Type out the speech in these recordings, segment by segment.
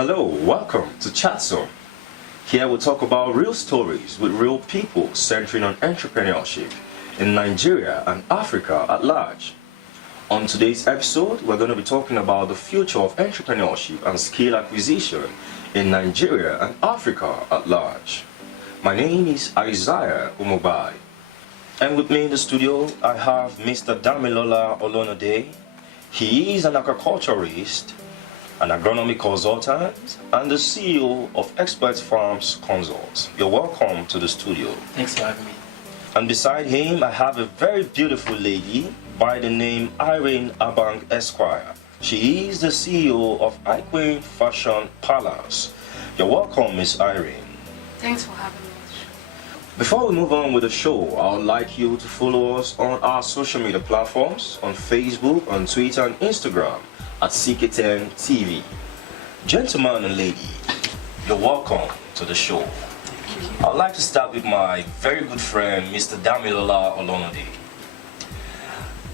Hello, welcome to Chat Zone. Here we talk about real stories with real people centering on entrepreneurship in Nigeria and Africa at large. On today's episode, we're going to be talking about the future of entrepreneurship and skill acquisition in Nigeria and Africa at large. My name is Isaiah Umubai, and with me in the studio I have Mr. Damilola Olonode. He is an agriculturist, an agronomy consultant, and the CEO of Expert Farms Consults. You're welcome to the studio. Thanks for having me. And beside him, I have a very beautiful lady by the name Irene Abang Esquire. She is the CEO of Iqueen Fashion Palace. You're welcome, Miss Irene. Thanks for having me. Before we move on with the show, I would like you to follow us on our social media platforms, on Facebook, on Twitter, and Instagram at CK10 TV. Gentlemen and ladies, you're welcome to the show. I'd like to start with my very good friend, Mr. Damilola Olonode.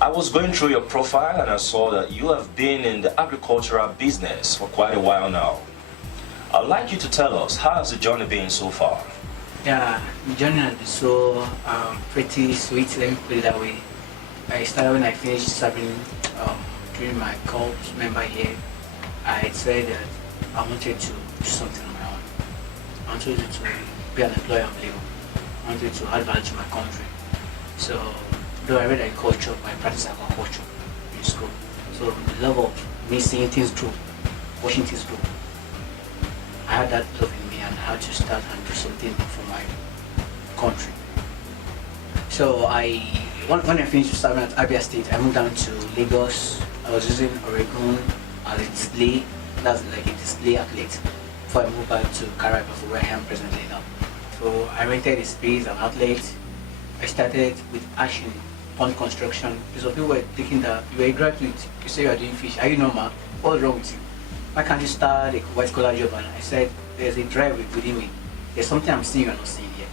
I was going through your profile and I saw that you have been in the agricultural business for quite a while now. I'd like you to tell us, how has the journey been so far? Yeah, the journey has been so pretty sweet, let me put it that way. I started when I finished serving during my corps member here. I said that I wanted to do something on my own. I wanted to be an employer of labor. I wanted to add value to my country. So, though I read agriculture, I practiced agriculture in school. So, the love of me seeing things grow, watching things grow, I had that love in me and I had to start and do something for my country. So, when I finished serving at Abia State, I moved down to Lagos. I was using Oregon as a display, that's like a display athlete, before I moved back to Caribbean, where I am presently now. So I rented a space, an outlet. I started with ashing, pond construction. Because people were thinking that you were a graduate, you say you are doing fish, are you normal? What's wrong with you? Why can't you start a white collar job? And I said, there's a drive within me. There's something I'm seeing you're not seeing yet.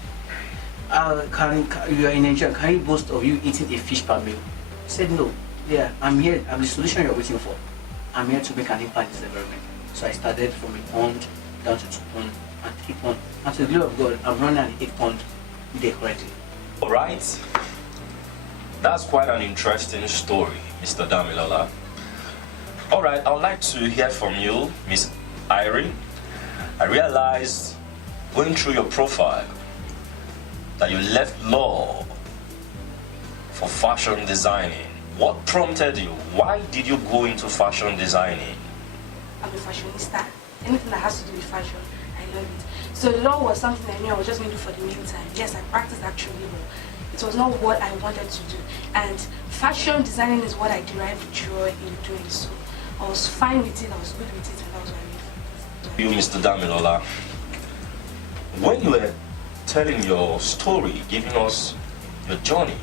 You are in Nigeria, can you boast of you eating a fish per meal? I said, no. Yeah, I'm here, I'm the solution you're waiting for. I'm here to make an impact in this environment. So I started from a pond down to 2 ponds and 3 ponds. And to the glory of God, I'm running an 8 pond day currently. Alright, that's quite an interesting story, Mr. Damilola. Alright, I would like to hear from you, Miss Irene. I realized, going through your profile, that you left law for fashion designing. What prompted you? Why did you go into fashion designing? I'm a fashionista. Anything that has to do with fashion, I love it. So law was something I knew I was just going to do for the meantime. Yes, I practiced actually, but it was not what I wanted to do. And fashion designing is what I derived joy in doing. So I was fine with it, I was good with it, and that was what I did. You, Mr. Damilola, when you were telling your story, giving us your journey,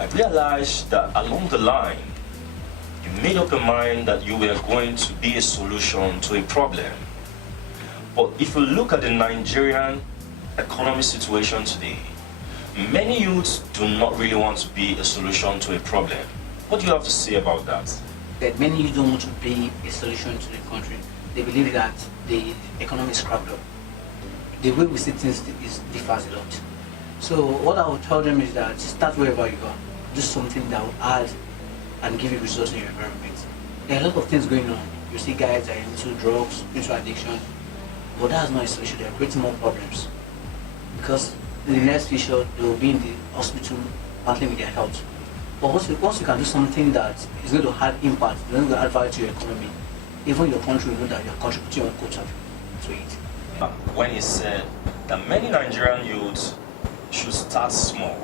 I realized that along the line, you made up your mind that you were going to be a solution to a problem. But if you look at the Nigerian economy situation today, many youths do not really want to be a solution to a problem. What do you have to say about that? That many youth don't want to be a solution to the country. They believe that the economy is scrapped up. The way we see things differs a lot. So what I would tell them is that start wherever you are. Do something that will add and give you results in your environment. There are a lot of things going on. You see guys that are into drugs, into addiction, but that's not a solution. They are creating more problems. Because in the next future, they will be in the hospital battling with their health. But once you can do something that is going to add impact, is going to add value to your economy, even your country will know that you are contributing your quota to it. When he said that many Nigerian youths should start small,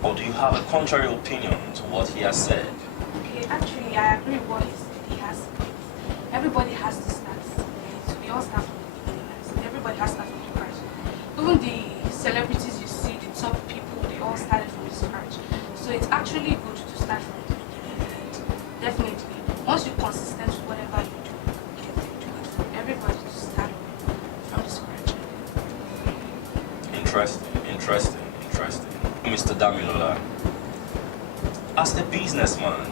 or do you have a contrary opinion to what he has said? Okay, actually, I agree with what he said. He has said. Everybody has to start. So we all start from the beginning. So everybody has to start from scratch. Even the celebrities you see, the top people, they all started from scratch. So it's actually good to start from the beginning. And definitely, once you're consistent with whatever you do, you can do it. Everybody to start from the scratch. Interesting. Mr. Damilola, as a businessman,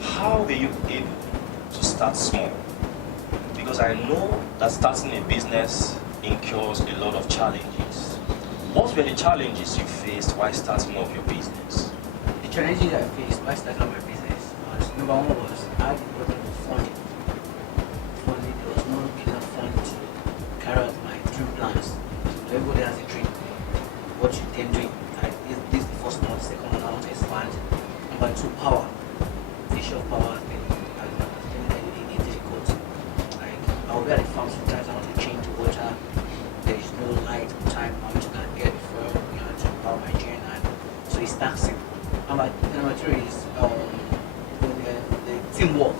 how were you able to start small because I know that starting a business incurs a lot of challenges. What were the challenges you faced while starting off your business? The challenges I faced while starting up my business was, number one was I had the problem of funding. There was no enough funding to carry out my dream plans. So everybody has a dream. What you then doing? This is the first one. The second one, I want to expand. Number two, power. The issue of power has been difficult. Like, I'll be at the farm sometimes, I want to change the water. There is no light time. I want to get the firm, to power my gen, and so it's taxing. Number three is the teamwork.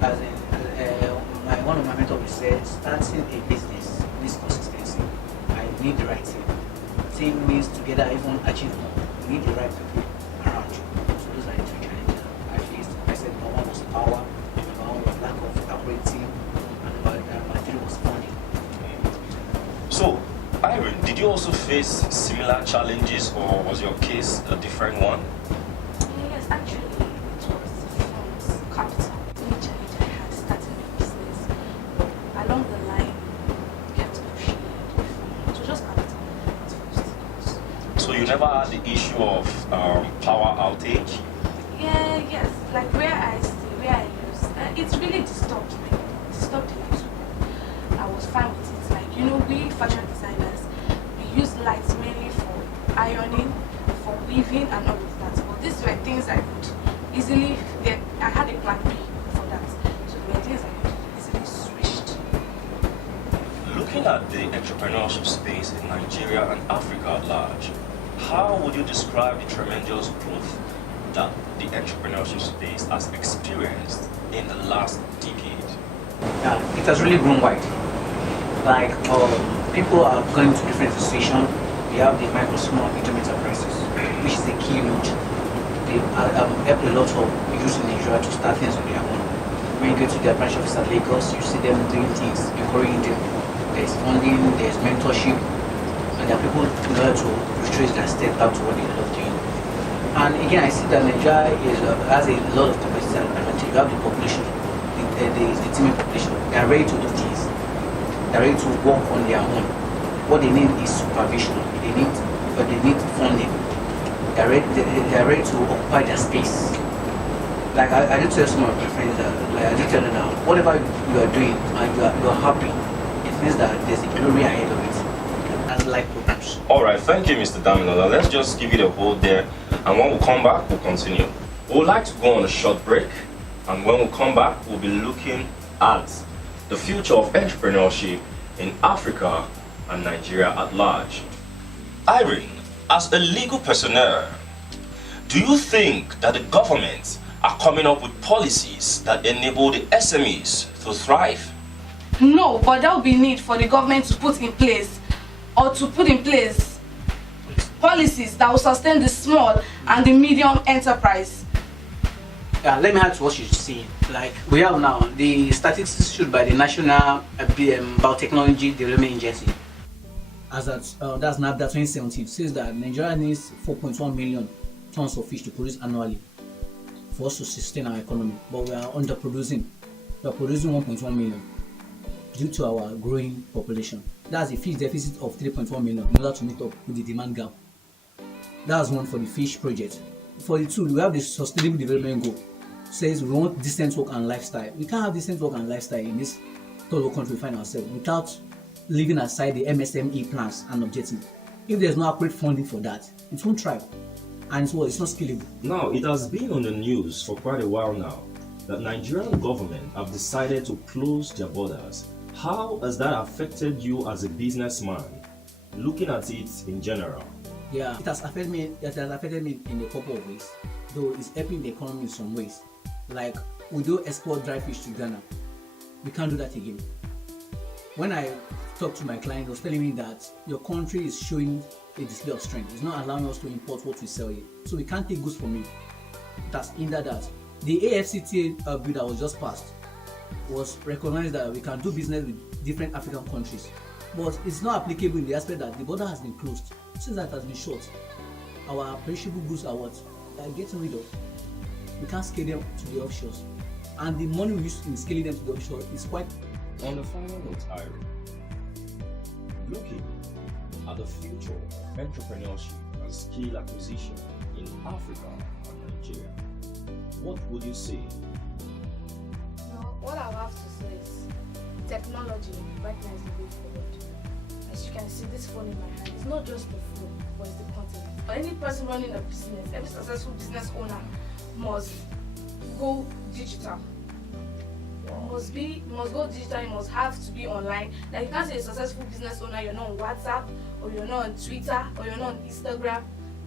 As in, one of my mentors said, starting a business needs consistency. I need the right team. Team means together even achieve more. You need the right people around you. So those are the three challenges I faced. I said number one was power, number one was lack of corporate team, and number three was funding. So, Irene, did you also face similar challenges, or was your case a different one? Yes, actually, it was funds, capital. The only challenge I had starting a business. But along the line, you get to push it. So just capital. So you never had the issue of power outage? Yeah, yes. Like where I stay, where I use, it's really disturbed me. Disturbed a little. I was fine with it. Like, we fashion designers, we use lights mainly for ironing, for weaving and all of that. But these were things I could easily get. I had a plan B for that. So there were things I could easily switch to. Looking at the entrepreneurship space in Nigeria and Africa at large, how would you describe the tremendous growth that the entrepreneurship space has experienced in the last decade? Yeah, it has really grown wide. Like, people are going to different institutions. We have the micro, small, medium enterprises, which is the key node. They help a lot of youth in Nigeria to start things on their own. When you go to their branch office at Lagos, you see them doing things, encouraging them. There's funding, there's mentorship, and there are people in order to retrace their step back to what they love doing. And again, I see that Nigeria has a lot of competitive advantage. You have the population, the teaming population. They are ready to do things. They are ready to work on their own. What they need is supervision. They need funding. They are ready to occupy their space. Like I did tell some of my friends that, like I did tell them now, whatever you are doing and you are happy, it means that there's a glory ahead of it. That's like Bloopers. Alright, thank you, Mr. Damilola. Let's just give it a hold there, and when we come back, we'll continue. We would like to go on a short break, and when we come back, we'll be looking at the future of entrepreneurship in Africa and Nigeria at large. Irene, as a legal personnel, do you think that the government are coming up with policies that enable the SMEs to thrive? No, but there will be need for the government to put in place policies that will sustain the small and the medium enterprise. Yeah, let me add to what you see. Like we have now the statistics issued by the National Biotechnology Development Agency. As that's NABDA 2017 says that Nigeria needs 4.1 million tons of fish to produce annually for us to sustain our economy, but we are underproducing. We are producing 1.1 million due to our growing population. That's a fish deficit of 3.1 million in order to meet up with the demand gap. That's one for the fish project. For the two, we have the sustainable development goal. Says we want decent work and lifestyle. We can't have decent work and lifestyle in this third world country we find ourselves without leaving aside the MSME plans and objectives. If there's no adequate funding for that, it won't thrive. And so it's not scalable. Now, it has been on the news for quite a while now that Nigerian government have decided to close their borders. How has that affected you as a businessman, looking at it in general? Yeah, it has affected me in a couple of ways, though it's helping the economy in some ways. Like, we do export dry fish to Ghana. We can't do that again. When I talked to my client, he was telling me that your country is showing a display of strength. It's not allowing us to import what we sell here. So we can't take goods from you. That's hindered that. The AFCTA bill that was just passed was recognized that we can do business with different African countries. But it's not applicable in the aspect that the border has been closed. Since that has been shut, our perishable goods are what? They are getting rid of. We can't scale them to the offshores. And the money we use in scaling them to the offshore is quite On the final note, Irene, looking at the future of entrepreneurship and skill acquisition in Africa and Nigeria, what would you say? Well, what I have to say is technology right now is the way forward. As you can see, this phone in my hand, it's not just the phone, but it's the content. For any person running a business, every successful business owner must go digital. Must go digital, you must have to be online. Like, you can't say a successful business owner, you're not on WhatsApp, or you're not on Twitter, or you're not on Instagram.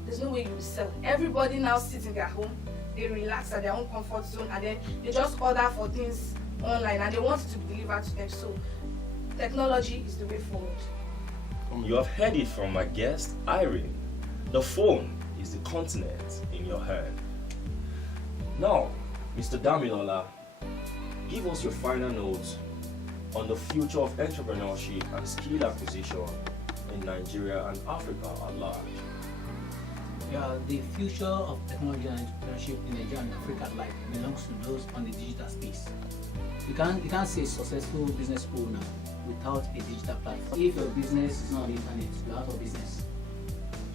There's no way you will sell. Everybody now sits in their home, they relax at their own comfort zone, and then they just order for things online and they want it to be delivered to them. So technology is the way forward. You have heard it from my guest, Irene. The phone is the continent in your hand. Now, Mr. Damilola, give us your final notes on the future of entrepreneurship and skill acquisition in Nigeria and Africa at large. Yeah, the future of technology and entrepreneurship in Nigeria and Africa at large belongs to those on the digital space. You can't say successful business owner without a digital platform. If your business is not on the internet, you're out of business.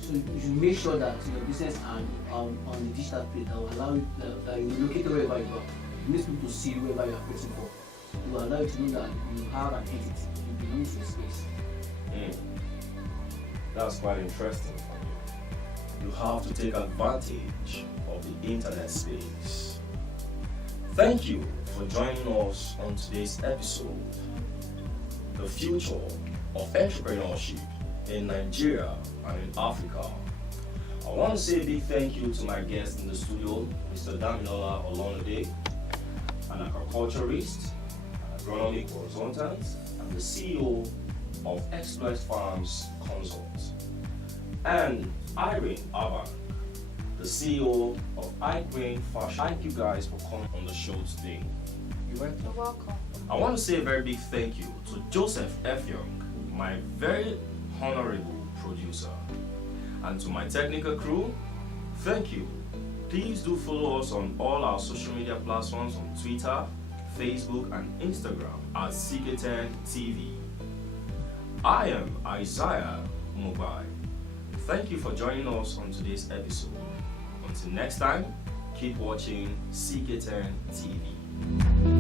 So you should make sure that your business are on the digital space that will allow you that you locate wherever you go. You need people to see wherever you are creating for. It will allow you to know that you have an entity, you belong to a space. That's quite interesting. You have to take advantage of the internet space. Thank you for joining us on today's episode, The Future of Entrepreneurship in Nigeria and in Africa. I want to say a big thank you to my guest in the studio, Mr. Damilola Olonade, an agriculturist, an agronomic consultant, and the CEO of Exploit Farms Consult, and Irene Aban, the CEO of iGrain Fashion. Thank you guys for coming on the show today. You're welcome. You're welcome. I want to say a very big thank you to Joseph F. Young, my very honorable producer, and to my technical crew. Thank you. Please do follow us on all our social media platforms on Twitter, Facebook, and Instagram at CK10 TV. I am Isaiah Mubai. Thank you for joining us on today's episode. Until next time, keep watching CK10 TV.